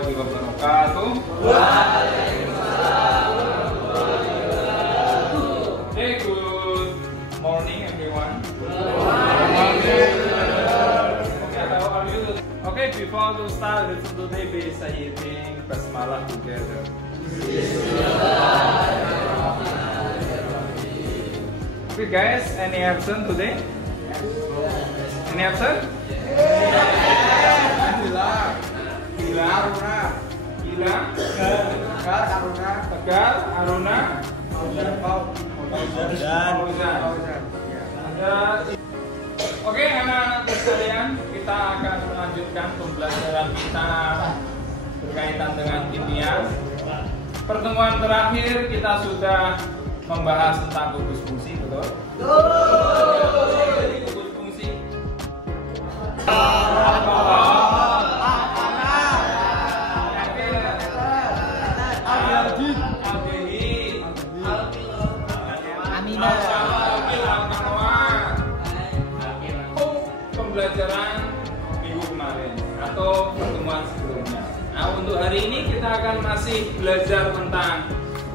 warahmatullahi wabarakatuh. Hey, good morning everyone. Okay, before to start today be saying basmalah together. Okay guys, any absent today? Any absent? Tegar, Aruna, Oke, anak-anak sekalian, kita akan melanjutkan pembelajaran kita berkaitan dengan kimia. Pertemuan terakhir kita sudah membahas tentang gugus fungsi, betul? Jadi gugus fungsi pembelajaran minggu kemarin atau pertemuan sebelumnya. Nah, untuk hari ini kita akan masih belajar tentang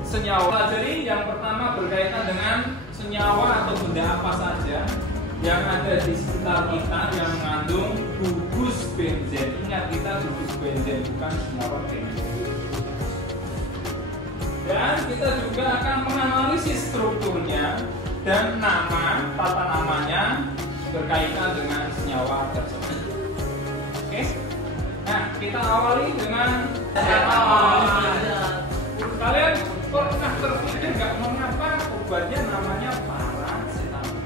senyawa. Jadi yang pertama berkaitan dengan senyawa atau benda apa saja yang ada di sekitar kita yang mengandung gugus benzen. Ingat, kita gugus benzen, bukan senyawa benzen. Dan kita juga akan menganalisis strukturnya dan nama, tata namanya berkaitan dengan senyawa tersebut. Oke? Nah, kita awali dengan kalian pernah terpikir nggak mengapa obatnya namanya paracetamol?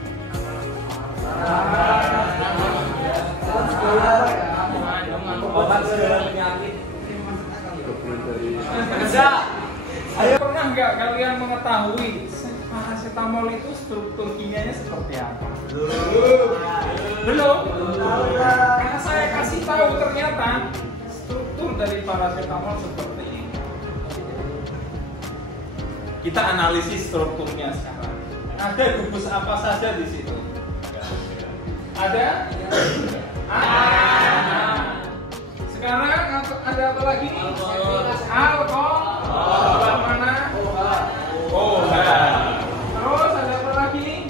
Pernah nggak kalian mengetahui paracetamol itu struktur kimianya seperti apa? Belum? Karena saya kasih tahu ternyata struktur dari paracetamol seperti ini. Kita analisis strukturnya sekarang. Ada gugus apa saja di situ? Ada? Sekarang ada apa lagi? Alkohol. Obat mana? Terus ada apa lagi?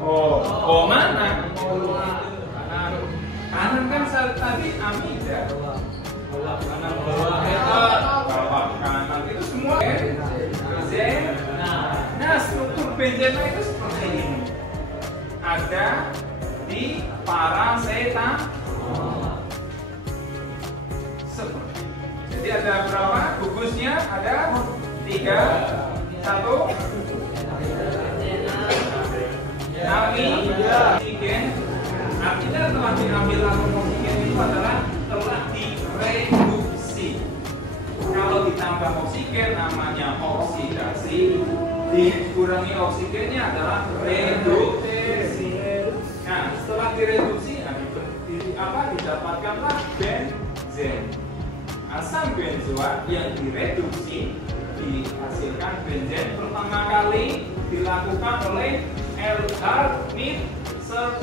Oh mana? Kanan kan tadi amida. Kanan bawah kanan itu semua benzen. Nah, struktur benzena itu seperti ini. Ada di paracetamol. Seperti. Jadi ada berapa gugusnya? Ada 3. 1. Oksigen. Artinya telah diambil atom oksigen itu adalah telah direduksi. Kalau ditambah oksigen namanya oksidasi, dikurangi oksigennya adalah reduksi. Nah, setelah direduksi, didapatkanlah benzen. Asam benzoat yang direduksi dihasilkan benzen pertama kali dilakukan oleh Earhart Mitchell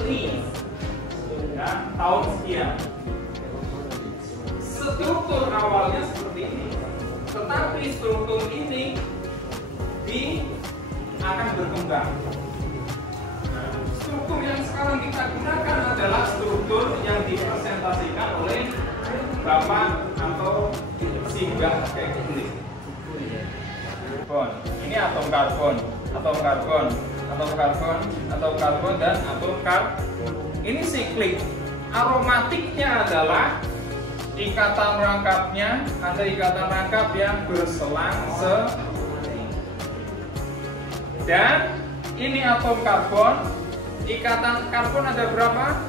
ya, tahun sekian. Struktur awalnya seperti ini, tetapi struktur ini akan berkembang. Struktur yang sekarang kita gunakan adalah struktur yang dipresentasikan oleh Bapak atau singgah kayak gini. Ini atom karbon, atom karbon, atom karbon, atom karbon, dan atom karbon. Ini siklik. Aromatiknya adalah ikatan rangkapnya, ada ikatan rangkap yang berselang seperti. Dan ini atom karbon, ikatan karbon ada berapa?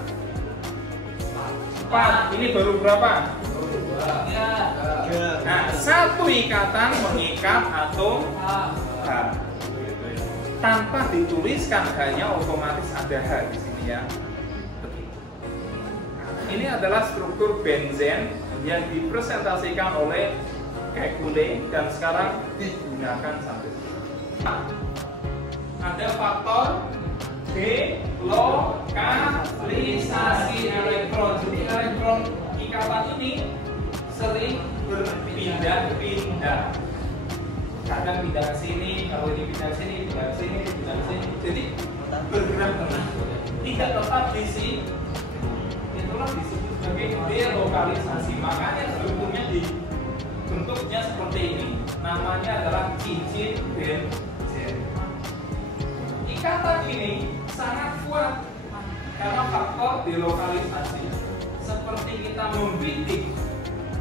4. Ini baru berapa? Nah, satu ikatan mengikat atom H. Tanpa dituliskan hanya otomatis ada H di sini ya. Ini adalah struktur benzen yang dipresentasikan oleh Kekulé dan sekarang digunakan sampai sekarang. Ada faktor delokalisasi elektron. Jadi elektron ikatan ini sering berpindah-pindah. Kadang pindah ke sini, kalau ini pindah ke sini, pindah ke sini, pindah ke sini. Jadi bergerak terus, tidak tetap di sini. Itulah disebut sebagai delokalisasi. Makanya strukturnya bentuknya seperti ini. Namanya adalah cincin benzen. Ikatan ini sangat kuat karena faktor delokalisasi. Seperti kita membidik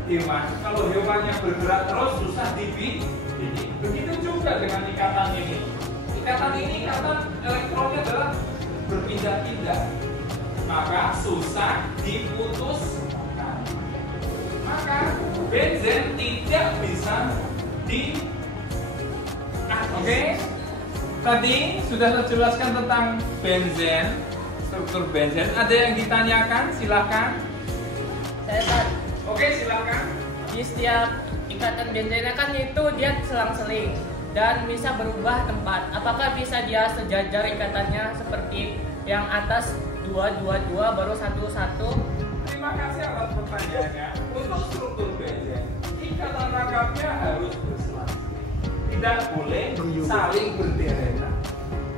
hewan, kalau hewannya bergerak terus susah dibidik. Begitu juga dengan ikatan ini. Ikatan elektronnya adalah berpindah-pindah, maka susah diputuskan. Maka benzen tidak bisa Oke. Tadi sudah saya jelaskan tentang benzen, struktur benzen. Ada yang ditanyakan? Silahkan. Saya tahu. Oke, silahkan. Di setiap ikatan benzennya kan itu dia selang-seling dan bisa berubah tempat. Apakah bisa dia sejajar ikatannya seperti yang atas 2 baru 1. Terima kasih atas pertanyaannya. Untuk struktur benzen, ikatan rangkapnya harus berselang-seling. Tidak boleh saling berderetan.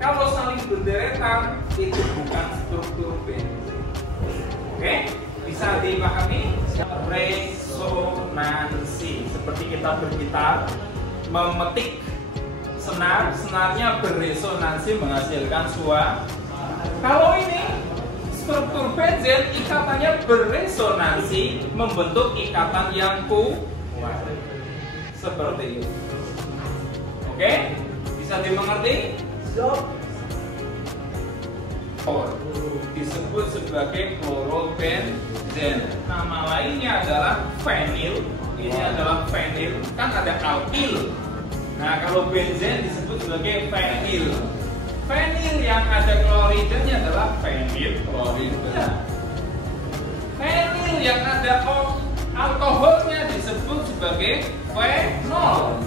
Kalau saling berderetan itu bukan struktur benzen. Oke? Bisa dipahami? Resonansi. Seperti kita bergitar, memetik senar, senarnya berresonansi menghasilkan suara. Kalau ini struktur benzen, ikatannya berresonansi membentuk ikatan yang kuat. Seperti itu. Oke? Bisa dimengerti? Disebut sebagai klorobenzen. Nama lainnya adalah fenil. Ini adalah fenil, kan ada alkil. Nah, kalau benzen disebut sebagai fenil. Fenil yang ada kloridanya adalah fenil klorida. Fenil yang ada alkoholnya disebut sebagai fenol.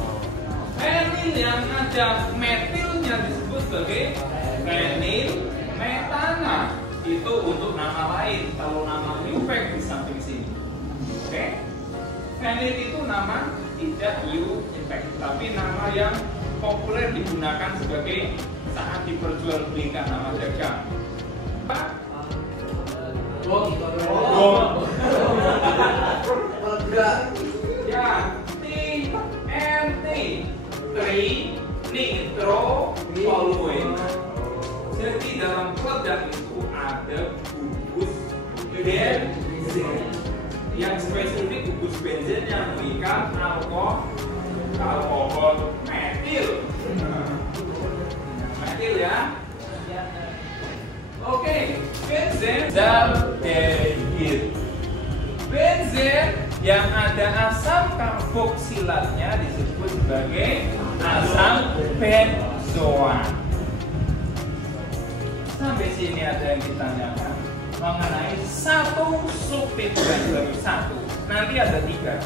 Fenil yang ada metilnya disebut sebagai fenil metana. Itu untuk nama lain. Kalau nama Iupek di samping sini. Oke? Fenil itu nama tidak Iupek, tapi nama yang populer digunakan sebagai saat diperjualbelikan nama dagang. Ya, TNT, trinitropoluene. Jadi dalam peledak itu ada gugus benzen. Yang spesifik gugus benzen yang mengikat alkohol metil. Metil ya. Oke, benzen aldehid. Benzen yang ada asam karboksilatnya disebut sebagai asam benzoat. Sampai sini ada yang ditanyakan mengenai satu substituen, baru satu. Nanti ada 3.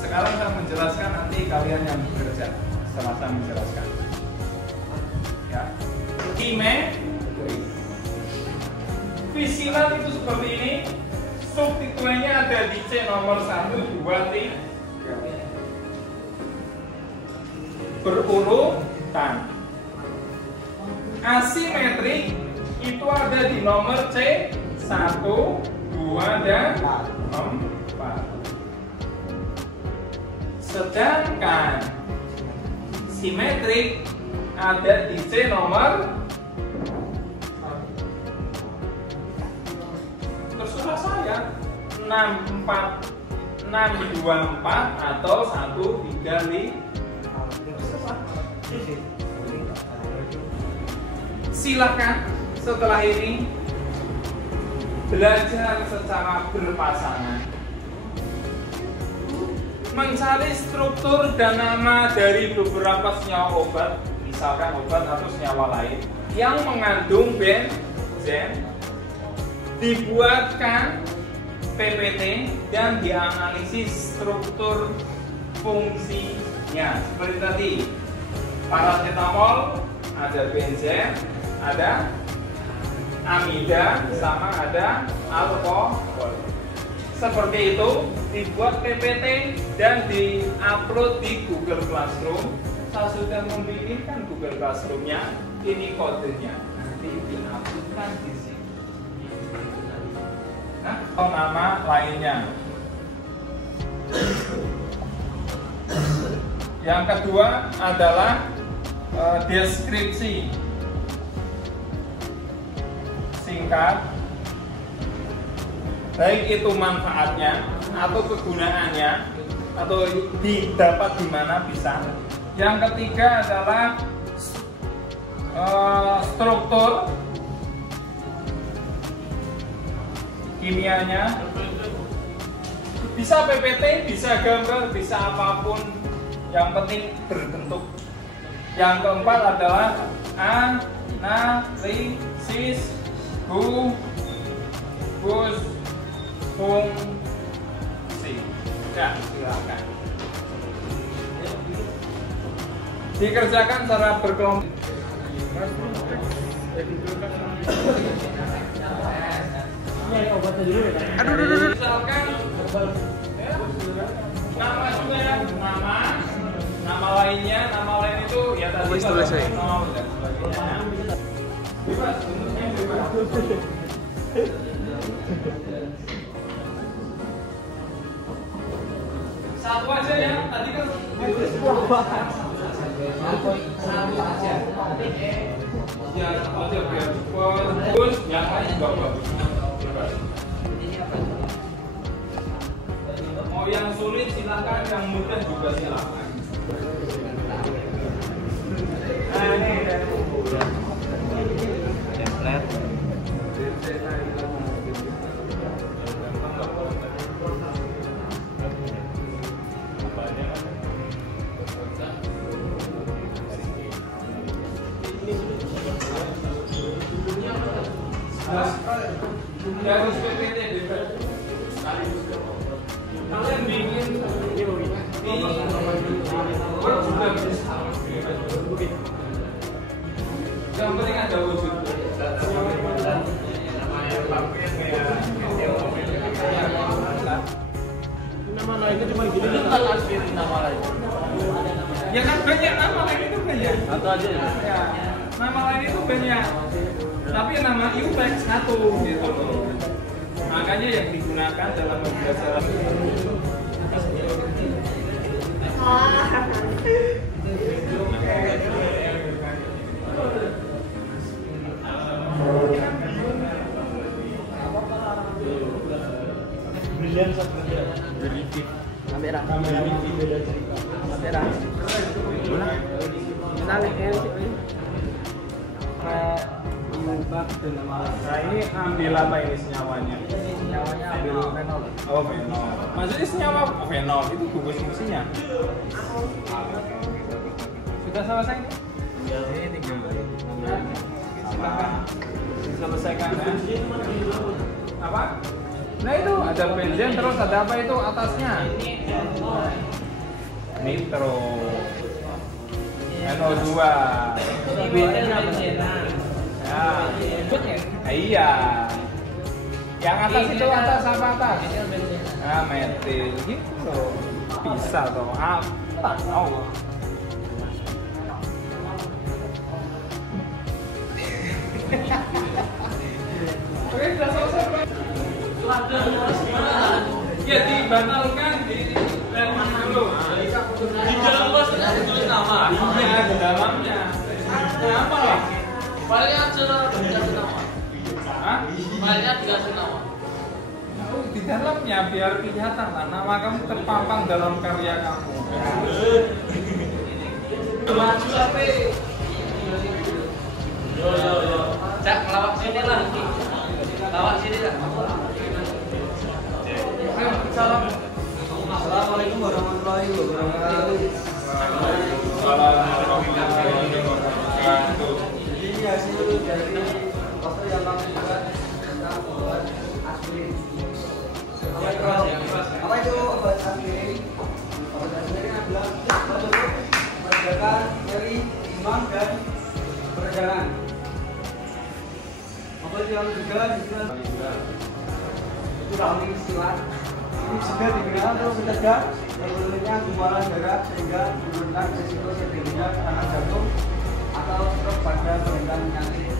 Sekarang saya menjelaskan, nanti kalian yang bekerja setelah saya menjelaskan. Ya, fisilat itu seperti ini. Substituennya ada di C nomor 1, 2, 3. Berurutan. Asimetrik itu ada di nomor C 1, 2, dan 4. Sedangkan simetrik ada di C nomor, terserah saya, 6, 2, 4 atau 1, 3, 5. Silakan setelah ini belajar secara berpasangan, mencari struktur dan nama dari beberapa senyawa obat, misalkan obat atau senyawa lain yang mengandung benzen, dibuatkan PPT dan dianalisis struktur fungsinya. Seperti tadi, paracetamol ada benzen, ada amida, sama ada alkohol. seperti itu, dibuat PPT dan diupload di Google Classroom. Saya sudah membikinkan Google Classroom-nya, ini kodenya, nanti diuploadkan di sini. Nah, nama lainnya. Yang kedua adalah deskripsi singkat, baik itu manfaatnya atau kegunaannya atau didapat di mana bisa. Yang ketiga adalah struktur kimianya, bisa PPT, bisa gambar, bisa apapun, yang penting berbentuk. Yang keempat adalah analisis fungsi. Ya, silakan. Dikerjakan secara berkelompok. Misalkan nama lainnya, nama lain itu ya tadi nama dan sebagainya. Bebas, bentuknya bebas. Satu aja ya, tadi kan satu aja. Ya, satu aja biar cepat. Terus yang lain juga bagus. Mau yang sulit silakan, yang mudah juga silakan. Nah, ini dari buku. Template. Harus PPT bebas. Kalian bikin di Word juga bisa. Yang penting ada wujud. Nama lainnya cuma gini kan nama lain. Ya kan banyak nama lain itu banyak. Satu aja ya. Nama lain itu banyak. Tapi nama UPEX satu gitu loh. Makanya yang digunakan dalam pembelajaran brilian sebenarnya. Kamera. Nah ini ambil apa ini senyawanya? Senyawanya ambil fenol. Oh fenol. Maksudnya senyawa fenol itu gugus fungsinya. Sudah selesai? Ini tinggal. Silakan diselesaikan. Apa? Nah itu ada benzen terus ada apa itu atasnya? Nitro. NO2. Ya. Iya. Yang atas itu atas apa atas? Ah, metil gitu. Bisa toh. Apa? Oh. Oke, sudah selesai. Ya dibatalkan di dulu. Di dalam bos tulis nama. Iya, di dalamnya. Apa lah? Filenya aja dikasih nama. Hah? Filenya dikasih nama. Oh, di dalamnya biar kelihatan lah nama kamu terpampang dalam karya kamu. Maju sampai. Yo. Cak, lawak sini lah. Lawak sini lah. Salam. Assalamualaikum warahmatullahi wabarakatuh. Assalamualaikum warahmatullahi wabarakatuh. Ini hasil dari poster yang kami buat tentang obat aspirin. Apa itu obat aspirin? Obat aspirin adalah obat untuk meredakan nyeri, demam dan peregangan. Obat yang juga digunakan itu rahmi silat. segera digunakan untuk mencegah terbentuknya gumpalan darah sehingga menurunkan risiko terjadinya serangan jantung atau stroke pada penyandang penyakit.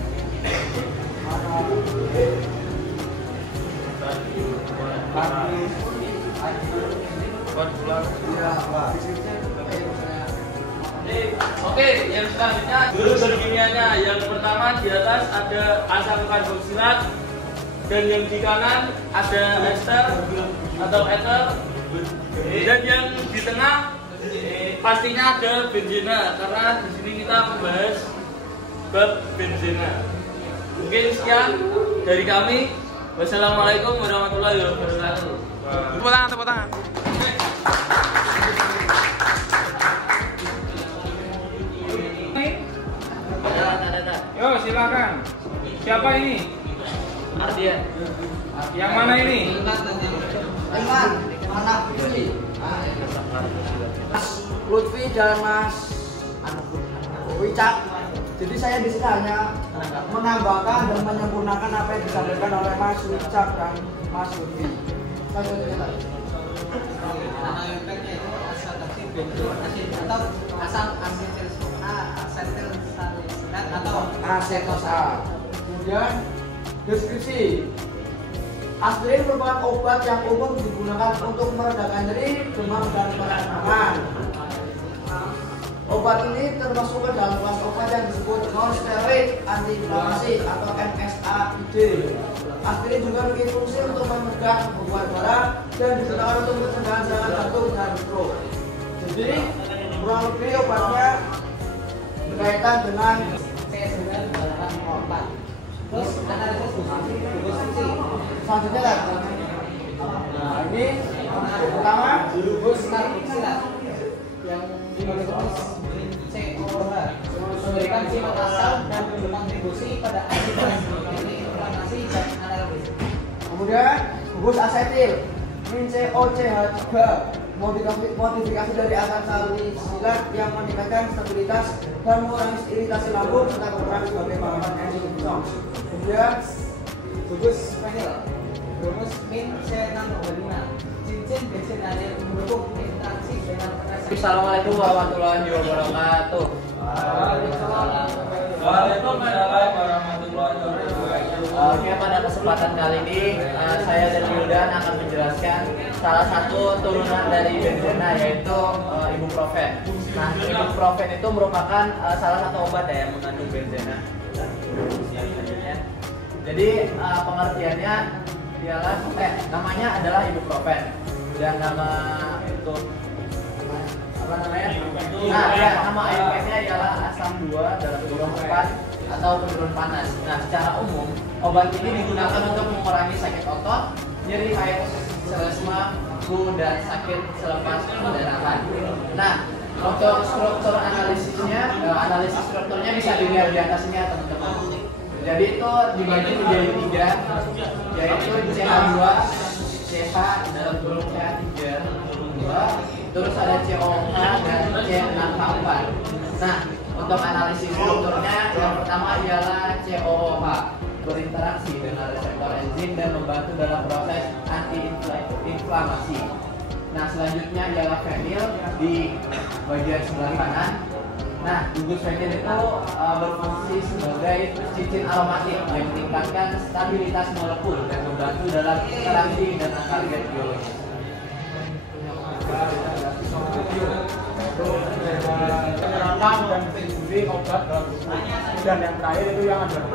Oke, yang selanjutnya dulu berkimianya. Yang pertama di atas ada asam karboksilat dan yang di kanan ada ester atau ether, dan yang di tengah pastinya ada benzena karena di sini kita membahas bab benzena. Mungkin sekian dari kami. Wassalamualaikum warahmatullahi wabarakatuh. Tepuk tangan. Yo, silakan. Siapa ini? Ardian. Yang mana ini? Iman, mana Lutfi? Mas Lutfi dan Mas Wicak. Jadi saya di sini hanya menambahkan dan menyempurnakan apa yang disampaikan oleh Mas Wicak dan Mas Lutfi. Atau asam asetilsalicilate atau asetosa. Kemudian deskripsi. Aspirin merupakan obat yang umum digunakan untuk meredakan nyeri, demam, dan peradangan. Obat ini termasuk ke dalam kelas obat yang disebut non-steroid antiinflamasi atau NSAID. Aspirin juga memiliki fungsi untuk mencegah pembekuan darah dan digunakan untuk mencegah serangan jantung dan stroke. Jadi kurang lebih obatnya berkaitan dengan obat. Terus analisis fungsi. Selanjutnya kan? Nah ini pertama Gugus karboksilat yang dimonitoris COH memberikan sifat asal dan berkontribusi pada anti-inflamasi dan analgetik. kemudian gugus asetil min COCH3 modifikasi dari asam salisilat yang meningkatkan stabilitas dan mengurangi iritasi lambung serta berperan sebagai bahan enzim. Kemudian Gugus fenil rumus min C625 cincin benzenanil mendukung interaksi dengan penasan. Assalamualaikum warahmatullahi wabarakatuh. Waalaikumsalam warahmatullahi wabarakatuh. Oke, pada kesempatan kali ini saya dan Wildan akan menjelaskan salah satu turunan dari benzena yaitu ibuprofen. Nah, ibuprofen itu merupakan salah satu obat yang mengandung benzena. Jadi pengertiannya ialah namanya adalah ibuprofen dan nama itu apa namanya? Nah, ya, nama AIP-nya ialah asam 2 dalam kurung 4 atau penurun panas. Nah, secara umum obat ini digunakan untuk mengurangi sakit otot, nyeri haid, selesma, flu, dan sakit selepas pendarahan. Nah, untuk struktur analisisnya, analisis strukturnya bisa dilihat di atas ini ya teman-teman. Jadi itu dibagi menjadi 3, yaitu CH2, CH dalam kurung CH3, 2, terus ada COH dan C6H4. Nah, untuk analisis strukturnya yang pertama ialah COH berinteraksi dengan reseptor enzim dan membantu dalam proses antiinflamasi. Nah, selanjutnya ialah fenil di bagian sebelah kanan. Nah, gugus fenil itu berfungsi sebagai cincin aromatik yang meningkatkan stabilitas molekul dan membantu dalam terapi dan target biologis. penyerapan dan distribusi obat dalam tubuh. Dan yang terakhir itu yang ada di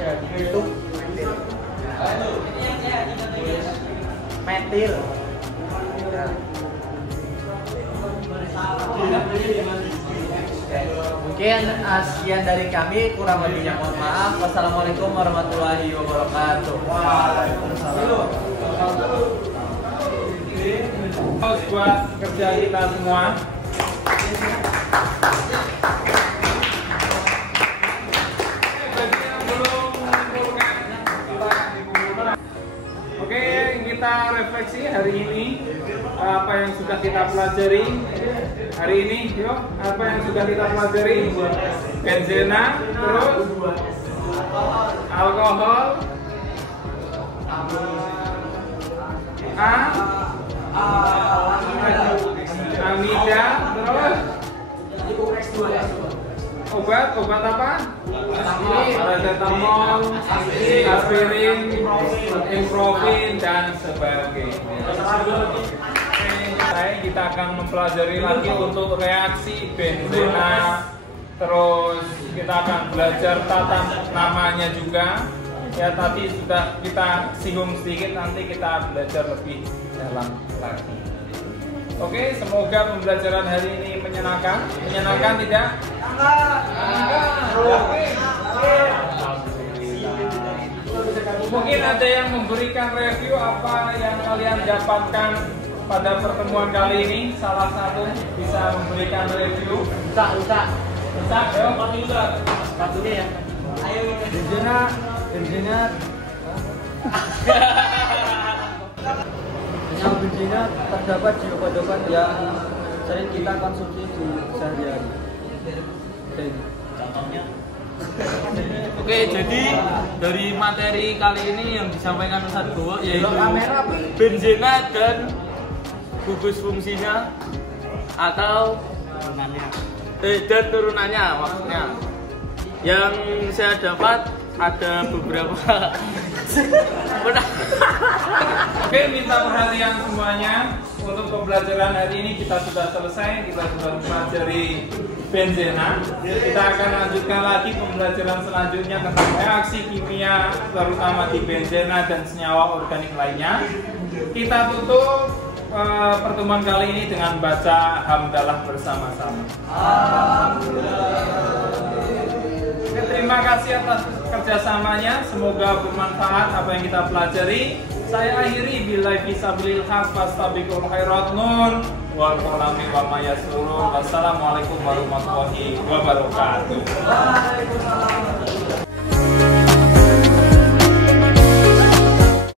atas itu metil. Metil. Mungkin sekian dari kami, kurang lebihnya mohon maaf. Wassalamualaikum warahmatullahi wabarakatuh. Waalaikumsalam. Harus buat kerja kita semua. Oke, kita refleksi hari ini apa yang sudah kita pelajari hari ini. Yuk, apa yang sudah kita pelajari? Benzena, terus alkohol, amida, terus obat apa? Paracetamol, aspirin, ibuprofen dan sebagainya. Kita akan mempelajari lagi untuk reaksi benzena. Terus kita akan belajar tata namanya juga. Ya tadi sudah kita singgung sedikit, nanti kita belajar lebih dalam lagi. Oke, semoga pembelajaran hari ini menyenangkan. Menyenangkan tidak? Mungkin ada yang memberikan review apa yang kalian dapatkan pada pertemuan kali ini. Salah satu bisa memberikan review. Bisa, ya. Satunya ya. Ayo, benzena. Senyawa benzena terdapat di obat-obat yang sering kita konsumsi di sehari-hari. Contohnya? Oke, jadi dari materi kali ini yang disampaikan Ustadz Bowo yaitu benzena dan gugus fungsinya atau dan turunannya maksudnya. Yang saya dapat ada beberapa Oke, minta perhatian semuanya. Untuk pembelajaran hari ini kita sudah selesai. Kita sudah mempelajari benzena. Kita akan lanjutkan lagi pembelajaran selanjutnya tentang reaksi kimia, terutama di benzena dan senyawa organik lainnya. Kita tutup pertemuan kali ini dengan baca hamdalah bersama-sama. Terima kasih atas kerjasamanya. Semoga bermanfaat apa yang kita pelajari. Saya akhiri billahi fisabilil haq fastabiqul khairat nun wal qalami wa ma yasurun. Wassalamualaikum warahmatullahi wabarakatuh.